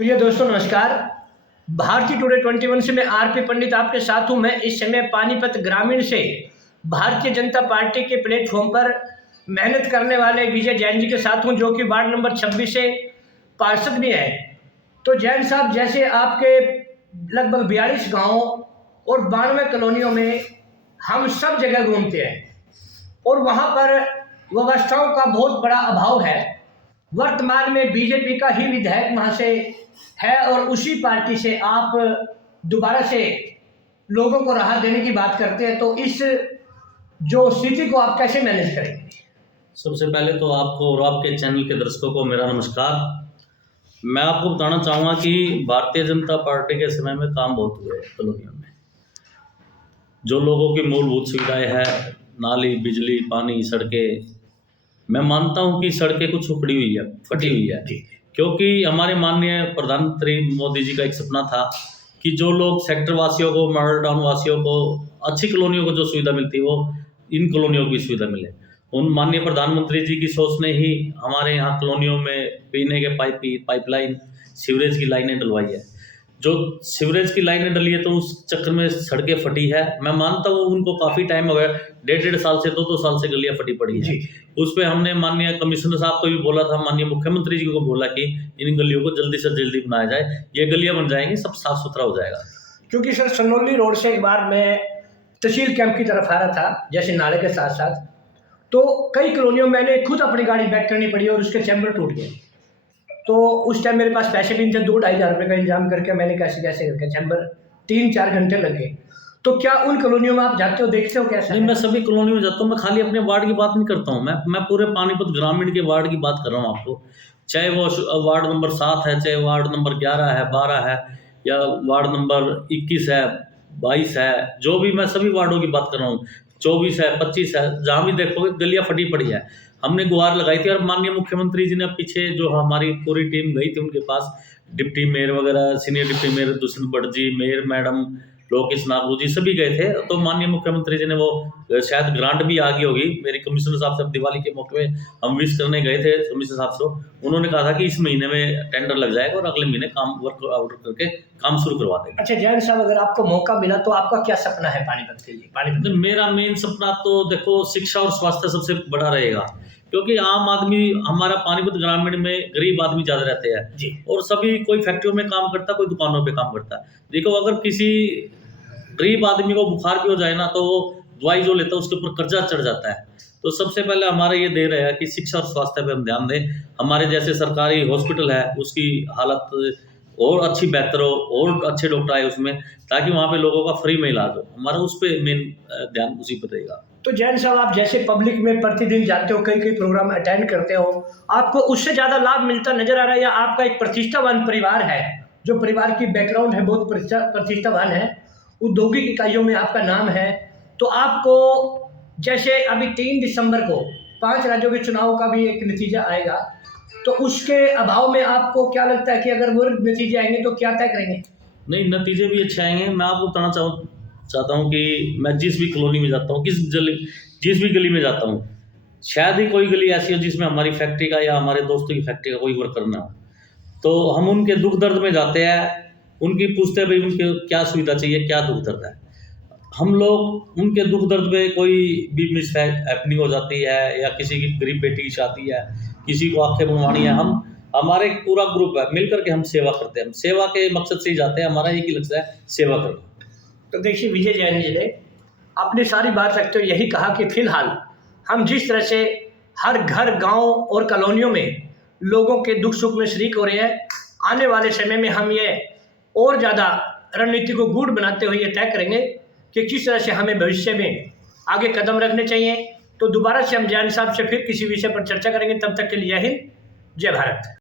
प्रिय दोस्तों नमस्कार। भारतीय टुडे 21 से मैं आरपी पंडित आपके साथ हूं। मैं इस समय पानीपत ग्रामीण से भारतीय जनता पार्टी के प्लेटफॉर्म पर मेहनत करने वाले विजय जैन जी के साथ हूं, जो कि वार्ड नंबर 26 से पार्षद भी हैं। तो जैन साहब, जैसे आपके लगभग 42 गाँव और 92 कॉलोनियों में हम सब जगह घूमते हैं और वहाँ पर व्यवस्थाओं का बहुत बड़ा अभाव है। वर्तमान में बीजेपी का ही विधायक वहाँ से है और उसी पार्टी से आप दोबारा से लोगों को राहत देने की बात करते हैं, तो इस जो स्थिति को आप कैसे मैनेज करेंगे? सबसे पहले तो आपको और आपके चैनल के दर्शकों को मेरा नमस्कार। मैं आपको बताना चाहूँगा कि भारतीय जनता पार्टी के समय में काम बहुत हुए कॉलोनियों में। जो लोगों की मूलभूत सुविधाएं हैं, नाली, बिजली, पानी, सड़कें, मैं मानता हूँ कि सड़कें कुछ उखड़ी हुई है, फटी हुई है, क्योंकि हमारे माननीय प्रधानमंत्री मोदी जी का एक सपना था कि जो लोग सेक्टर वासियों को, मॉडल टाउन वासियों को, अच्छी कॉलोनियों को जो सुविधा मिलती है वो इन कॉलोनियों को भी सुविधा मिले। उन माननीय प्रधानमंत्री जी की सोच ने ही हमारे यहाँ कॉलोनियों में पीने के पाइपलाइन, सीवरेज की लाइनें डलवाई है। जो सीवरेज की लाइनें डली है तो उस चक्कर में सड़कें फटी है। मैं मानता हूँ उनको काफ़ी टाइम हो गया, 1.5 साल से 2 साल से गलियाँ फटी पड़ी है। उस पर हमने माननीय कमिश्नर साहब को भी बोला था, माननीय मुख्यमंत्री जी को बोला कि इन गलियों को जल्दी से जल्दी बनाया जाए, ये गलियाँ बन जाएंगी, सब साफ सुथरा हो जाएगा। क्योंकि सर, सनौली रोड से एक बार मैं तहसील कैंप की तरफ आ रहा था, जैसे नाले के साथ साथ, तो कई कॉलोनियों में मैंने खुद अपनी गाड़ी बैक करनी पड़ी और उसके चैम्बर टूट गए। तो उस टाइम मेरे पास पैसे भी नहीं थे, 2-2.5 हज़ार रुपये का इंतजाम करके मैंने कैसे करके चैम्बर 3-4 घंटे लगे। तो क्या उन कॉलोनियों में आप जाते हो, देखते हो कैसा? नहीं, मैं सभी कॉलोनी में जाता हूँ। मैं खाली अपने वार्ड की बात नहीं करता हूँ, मैं पूरे पानीपत ग्रामीण के वार्ड की बात कर रहा हूँ आपको। चाहे वो वार्ड नंबर 7 है, चाहे वार्ड नंबर 11 है, 12 है, या वार्ड नंबर 21 है, 22 है, जो भी, मैं सभी वार्डों की बात कर रहा हूँ। 24 है, 25 है, जहाँ भी देखोगे गलियाँ फटी पड़ी है। हमने गुहार लगाई थी और माननीय मुख्यमंत्री जी ने पीछे जो हमारी पूरी टीम गई थी उनके पास, डिप्टी मेयर वगैरह, senior deputy mayor Dushyant Bhatt ji, mayor madam Lokesh Nagu ji, सभी गए थे। तो माननीय मुख्यमंत्री जी ने वो शायद ग्रांट भी आ गई होगी, मेरी कमिश्नर साहब से दिवाली के मौके में हम विश करने गए थे कमिश्नर साहब से। उन्होंने कहा था कि इस महीने में टेंडर लग जाएगा और अगले महीने काम वर्क आउट करके काम शुरू करवा देंगे। अच्छा जैन साहब, अगर आपको मौका मिला तो आपका क्या सपना है पानीपत के लिए? पानीपत तो मेरा मेन सपना तो देखो शिक्षा और स्वास्थ्य सबसे बड़ा रहेगा, क्योंकि आम आदमी, हमारा पानीपत ग्रामीण में गरीब आदमी ज़्यादा रहते हैं और सभी, कोई फैक्ट्रियों में काम करता है, कोई दुकानों पे काम करता है। देखो, अगर किसी गरीब आदमी को बुखार भी हो जाए ना, तो वो दवाई जो लेता है उसके ऊपर कर्जा चढ़ जाता है। तो सबसे पहले हमारा ये दे रहा है कि शिक्षा और स्वास्थ्य पे हम ध्यान दें। हमारे जैसे सरकारी हॉस्पिटल है उसकी हालत और अच्छी बेहतर हो और अच्छे डॉक्टर आए उसमें, ताकि वहाँ पे लोगों का फ्री में इलाज हो। हमारा उस पर मेन ध्यान उसी पर रहेगा। तो जैन साहब, आप जैसे पब्लिक में प्रतिदिन जाते हो, कई प्रोग्राम अटेंड करते हो, आपको उससे ज़्यादा लाभ मिलता नजर आ रहा है, या आपका एक प्रतिष्ठावान परिवार है, जो परिवार की बैकग्राउंड है बहुत प्रतिष्ठावान है, औद्योगिक इकाइयों में आपका नाम है, तो आपको जैसे अभी 3 दिसंबर को 5 राज्यों के चुनाव का भी एक नतीजा आएगा, तो उसके अभाव में आपको क्या लगता है कि अगर वो नतीजे आएंगे तो क्या तय करेंगे? नहीं, नतीजे भी अच्छे आएंगे। मैं आपको बताना चाहता हूँ कि मैं जिस भी कॉलोनी में जाता हूँ, जिस भी गली में जाता हूँ, शायद ही कोई गली ऐसी हो जिसमें हमारी फैक्ट्री का या हमारे दोस्तों की फैक्ट्री का कोई वर्कर ना हो। तो हम उनके दुख दर्द में जाते हैं, उनकी पूछते हैं भाई उनके क्या सुविधा चाहिए, क्या दुख दर्द है। हम लोग उनके दुख दर्द में, कोई भी मिस हैपनिंग हो जाती है या किसी की गरीब बेटी की शादी है, किसी को आंखें बनवानी है, हमारे पूरा ग्रुप है, मिलकर के हम सेवा करते हैं। हम सेवा के मकसद से ही जाते हैं, हमारा एक ही लक्ष्य है, सेवा करना। तो देखिए विजय जैन जी ने अपनी सारी बात रखते हुए यही कहा कि फिलहाल हम जिस तरह से हर घर, गांव और कॉलोनियों में लोगों के दुख सुख में शरीक हो रहे हैं, आने वाले समय में हम ये और ज़्यादा रणनीति को गूढ़ बनाते हुए ये तय करेंगे कि किस तरह से हमें भविष्य में आगे कदम रखने चाहिए। तो दोबारा से हम जैन साहब से फिर किसी विषय पर चर्चा करेंगे। तब तक के लिए जय हिंद, जय भारत।